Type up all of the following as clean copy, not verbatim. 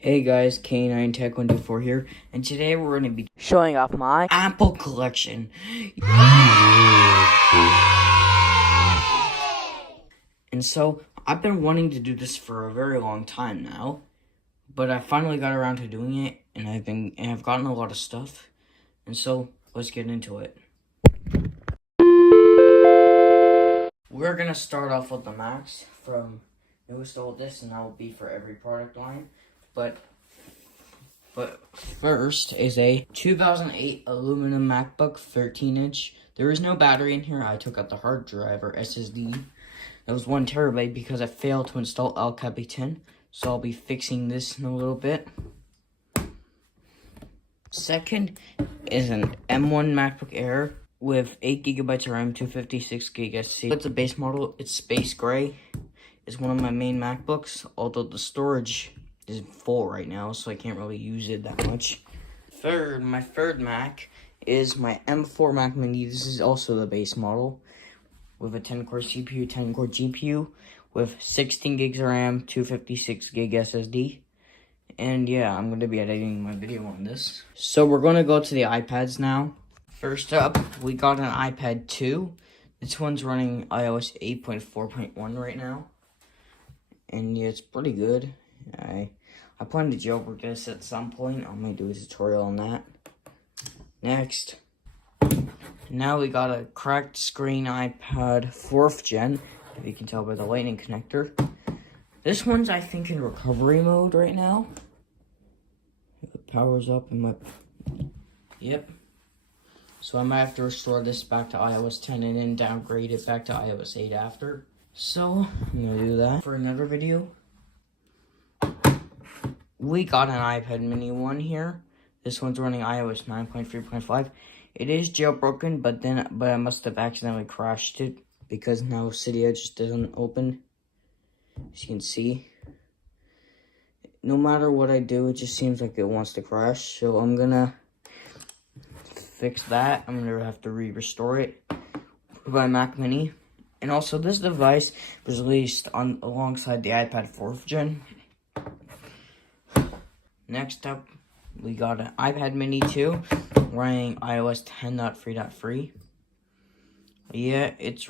Hey guys, K9 Tech 124 here, and today we're going to be showing off my Apple collection. And so, I've been wanting to do this for a very long time now, but I finally got around to doing it, and I've gotten a lot of stuff. And so, let's get into it. We're going to start off with the Macs from newest to oldest, and that will be for every product line. But first is a 2008 aluminum MacBook 13-inch. There is no battery in here. I took out the hard drive or SSD. That was 1 terabyte because I failed to install El Capitan. So I'll be fixing this in a little bit. Second is an M1 MacBook Air with 8 gigabytes of RAM, 256 gig SSD. It's a base model. It's space gray. It's one of my main MacBooks, although the storage is full right now, so I can't really use it that much. My third Mac is my M4 Mac Mini. This is also the base model with a 10-core CPU, 10-core GPU, with 16 gigs of RAM, 256 gig SSD. And yeah, I'm going to be editing my video on this. So we're going to go to the iPads now. First up, we got an iPad 2. This one's running iOS 8.4.1 right now. And yeah, it's pretty good. I plan to jailbreak this at some point. I might do a tutorial on that. Next. Now we got a cracked screen iPad 4th gen, if you can tell by the lightning connector. This one's, I think, in recovery mode right now. If it powers up in my... Yep. So I might have to restore this back to iOS 10 and then downgrade it back to iOS 8 after. So, I'm going to do that for another video. We got an iPad mini 1 here. This one's running iOS 9.3.5. It is jailbroken, but I must have accidentally crashed it because now Cydia just doesn't open. As you can see, no matter what I do, it just seems like it wants to crash. So I'm gonna fix that. I'm gonna have to restore it with my Mac Mini. And also, this device was released alongside the iPad 4th gen. Next up, we got an iPad mini 2 running iOS 10.3.3. Yeah, it's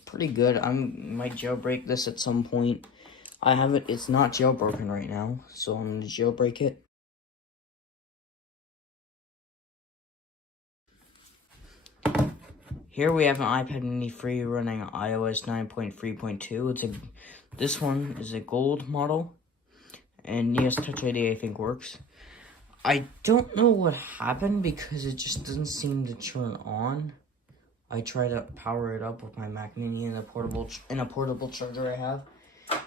pretty good. I might jailbreak this at some point. It's not jailbroken right now, so I'm gonna jailbreak it. Here we have an iPad mini 3 running iOS 9.3.2. This one is a gold model. And yes, Touch ID I think works. I don't know what happened because it just doesn't seem to turn on. I try to power it up with my Mac Mini and a portable charger I have.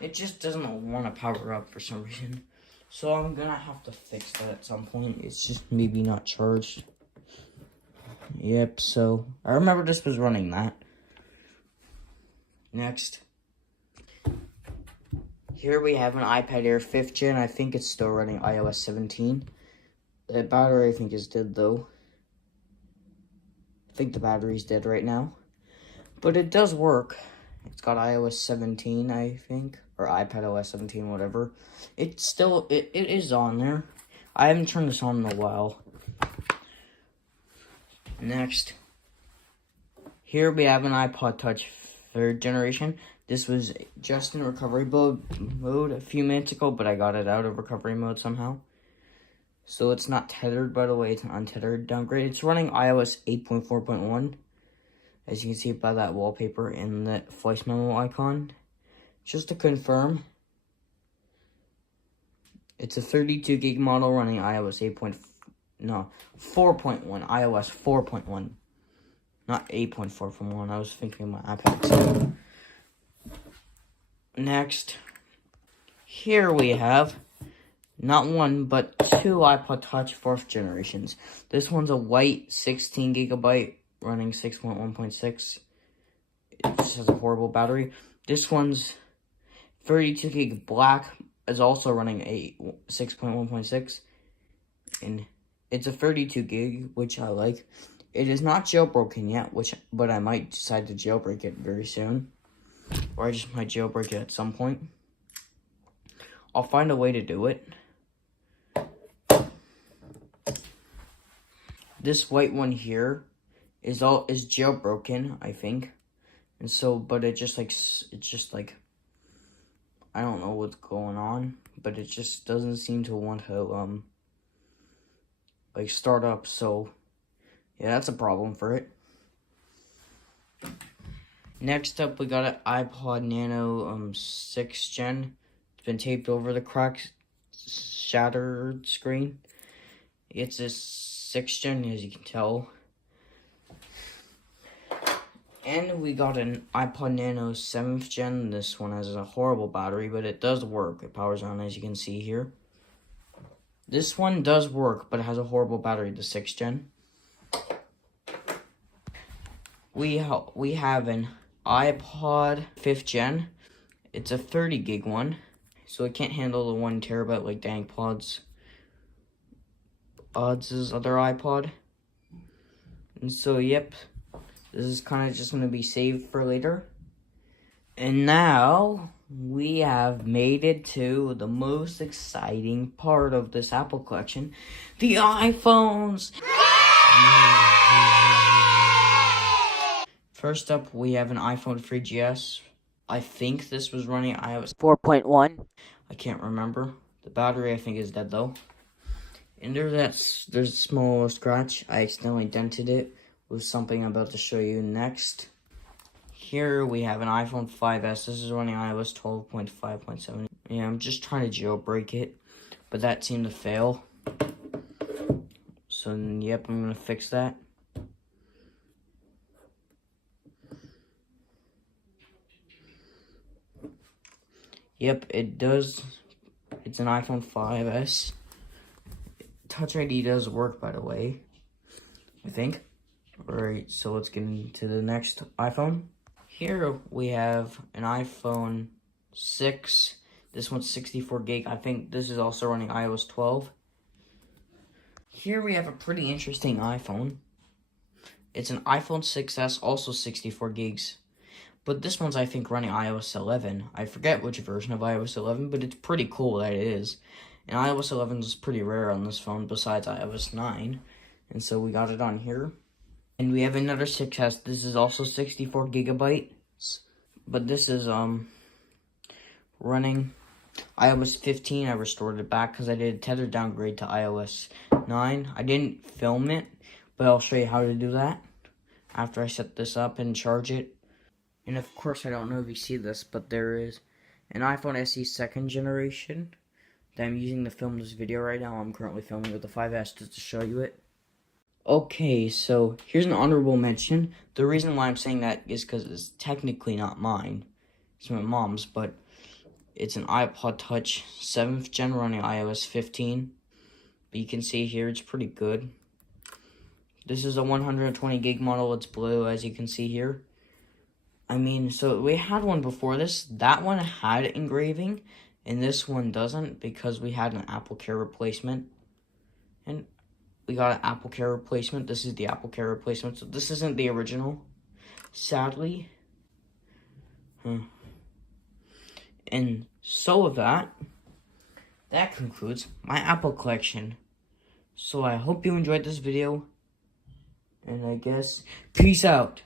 It just doesn't want to power up for some reason. So I'm gonna have to fix that at some point. It's just maybe not charged. Yep, so I remember this was running that. Next. Here we have an iPad Air 5th gen. I think it's still running iOS 17. The battery, I think, is dead, though. I think the battery's dead right now. But it does work. It's got iOS 17, I think. Or iPad OS 17, whatever. It is on there. I haven't turned this on in a while. Next. Here we have an iPod Touch 3rd generation. This was just in recovery mode a few minutes ago, but I got it out of recovery mode somehow. So it's not tethered, by the way. It's an untethered downgrade. It's running iOS 8.4.1. As you can see by that wallpaper and the voice memo icon. Just to confirm, it's a 32 gig model running iOS 4.1. iOS 4.1. Not 8.4 from 1. I was thinking my iPad 2. Next, here we have not 1, but 2 iPod Touch 4th generations. This one's a white 16 gigabyte running 6.1.6. It just has a horrible battery. This one's 32 gig black is also running a 6.1.6. And it's a 32 gig, which I like. It is not jailbroken yet, but I might decide to jailbreak it very soon. Or I just might jailbreak it at some point. I'll find a way to do it. This white one here is jailbroken, I think. And so, but it's just like, I don't know what's going on, but it just doesn't seem to want to, like, start up. So, yeah, that's a problem for it. Next up, we got an iPod Nano 6th Gen. It's been taped over the cracked, shattered screen. It's a 6th Gen, as you can tell. And we got an iPod Nano 7th Gen. This one has a horrible battery, but it does work. It powers on, as you can see here. This one does work, but it has a horrible battery, the 6th Gen. We have an iPod 5th Gen. It's a 30 gig one, so it can't handle the 1 terabyte like Odds' other iPod. And so, yep, this is kind of just going to be saved for later. And now, we have made it to the most exciting part of this Apple collection, the iPhones! First up, we have an iPhone 3GS. I think this was running iOS 4.1. I can't remember. The battery, I think, is dead, though. And there's a small scratch. I accidentally dented it with something I'm about to show you next. Here we have an iPhone 5S. This is running iOS 12.5.7. Yeah, I'm just trying to jailbreak it, but that seemed to fail. So, yep, I'm going to fix that. Yep, it does. It's an iPhone 5S. Touch ID does work, by the way, I think. Alright, so let's get into the next iPhone. Here we have an iPhone 6. This one's 64 gig. I think this is also running iOS 12. Here we have a pretty interesting iPhone. It's an iPhone 6S, also 64 gigs. But this one's, I think, running iOS 11. I forget which version of iOS 11, but it's pretty cool that it is. And iOS 11 is pretty rare on this phone besides iOS 9. And so we got it on here. And we have another 6S. This is also 64 gigabytes. But this is running iOS 15. I restored it back because I did a tether downgrade to iOS 9. I didn't film it, but I'll show you how to do that after I set this up and charge it. And of course, I don't know if you see this, but there is an iPhone SE 2nd generation that I'm using to film this video right now. I'm currently filming with the 5S just to show you it. Okay, so here's an honorable mention. The reason why I'm saying that is because it's technically not mine. It's my mom's, but it's an iPod Touch 7th Gen running iOS 15. But you can see here, it's pretty good. This is a 120 gig model. It's blue, as you can see here. I mean, so we had one before this. That one had engraving, and this one doesn't because we had an Apple Care replacement. And we got an Apple Care replacement. This is the Apple Care replacement, so this isn't the original, sadly. And so with that concludes my Apple collection. So I hope you enjoyed this video, and I guess, peace out.